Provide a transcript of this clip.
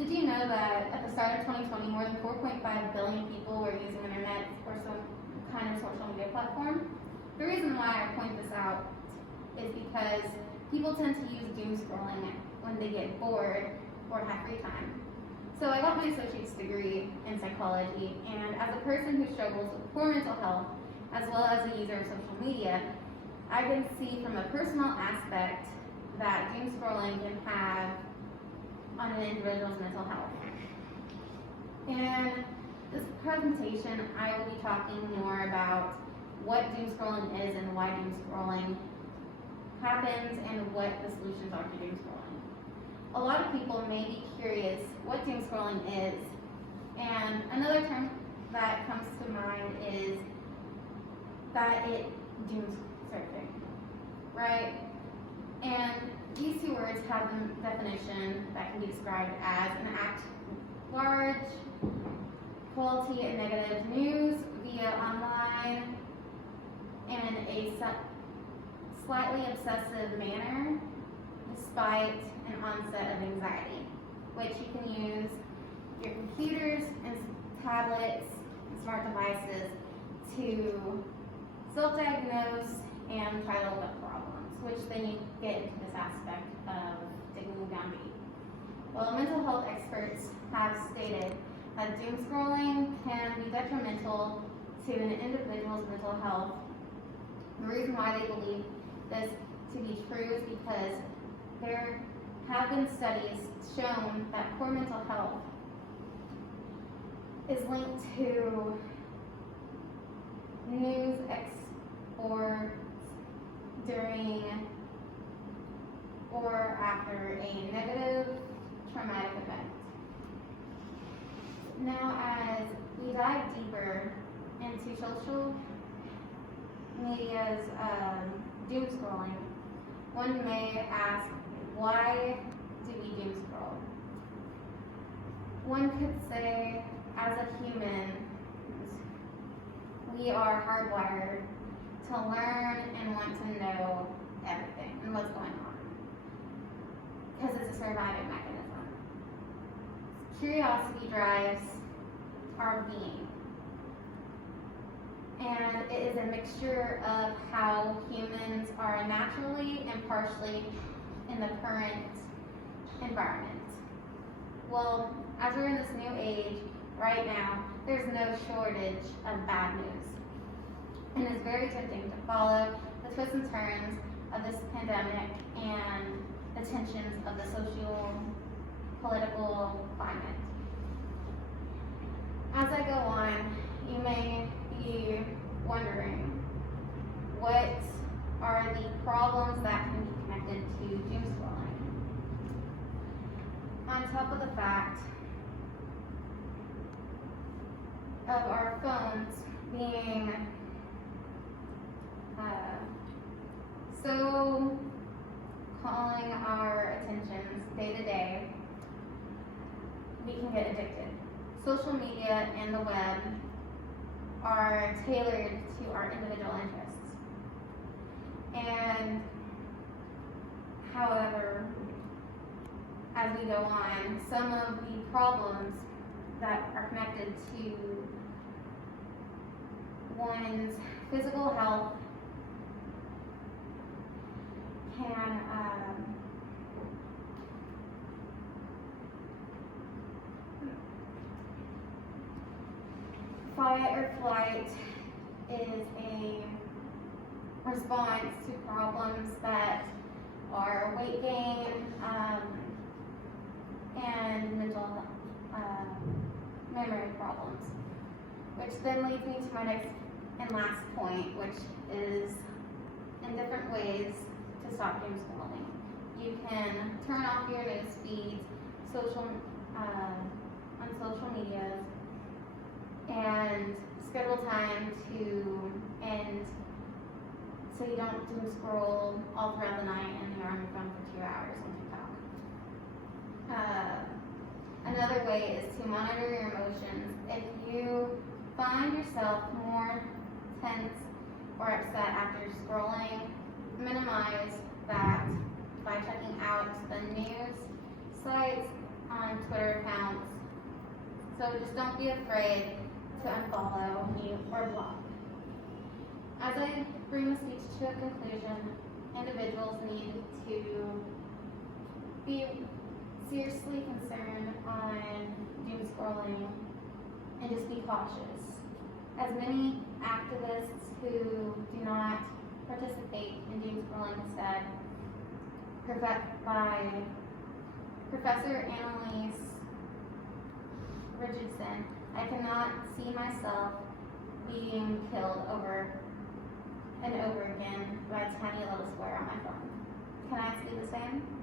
Did you know that at the start of 2020, more than 4.5 billion people were using the internet or some kind of social media platform? The reason why I point this out is because people tend to use doom scrolling when they get bored or have free time. So I got my associate's degree in psychology, and as a person who struggles with poor mental health, as well as a user of social media, I can see from a personal aspect that doom scrolling can have on an individual's mental health. In this presentation, I will be talking more about what doom scrolling is and why doom scrolling happens and what the solutions are to doom scrolling. A lot of people may be curious what doom scrolling is, and another term that comes to mind is that it dooms surfing, right? And these two words have a definition that can be described as an act large quality and negative news via online in a slightly obsessive manner despite an onset of anxiety, which you can use your computers and tablets and smart devices to self-diagnose and try to look up problems, which then you get into this aspect of digging down deep. Well, mental health experts have stated that doom scrolling can be detrimental to an individual's mental health. The reason why they believe this to be true is because there have been studies shown that poor mental health is linked to news exports during or after a negative traumatic event. Now, as we dive deeper into social media's doom scrolling, one may ask, why do we doom scroll? One could say, as a human, we are hardwired to learn and want to know everything and what's going on, because it's a survival mechanism. Curiosity drives our being, and it is a mixture of how humans are naturally and partially in the current environment. Well, as we're in this new age right now, there's no shortage of bad news, and it's very tempting to follow the twists and turns of this pandemic and the tensions of the social political climate. As I go on, you may be wondering, what are the problems that can be connected to doom scrolling? On top of the fact of our phones being so calling our attentions day to day, we can get addicted. Social media and the web are tailored to our individual interests. And however, as we go on, some of the problems that are connected to one's physical health can fight or flight is a response to problems that are weight gain and mental memory problems, which then leads me to my next and last point, which is in different ways to stop doom scrolling. You can turn off your news feeds, on social media, and schedule time to end so you don't doom scroll all throughout the night and you're on your phone for 2 hours on TikTok. Another way is to monitor your emotions. If you find yourself more tense or upset after scrolling, minimize that by checking out the news sites on Twitter accounts. So just don't be afraid to unfollow, mute, or block. As I bring the speech to a conclusion, individuals need to be seriously concerned on doom scrolling and just be cautious. As many activists who do not participate in doom scrolling instead, by Professor Annalise Richardson, I cannot see myself being killed over and over again by a tiny little square on my phone. Can I ask you the same?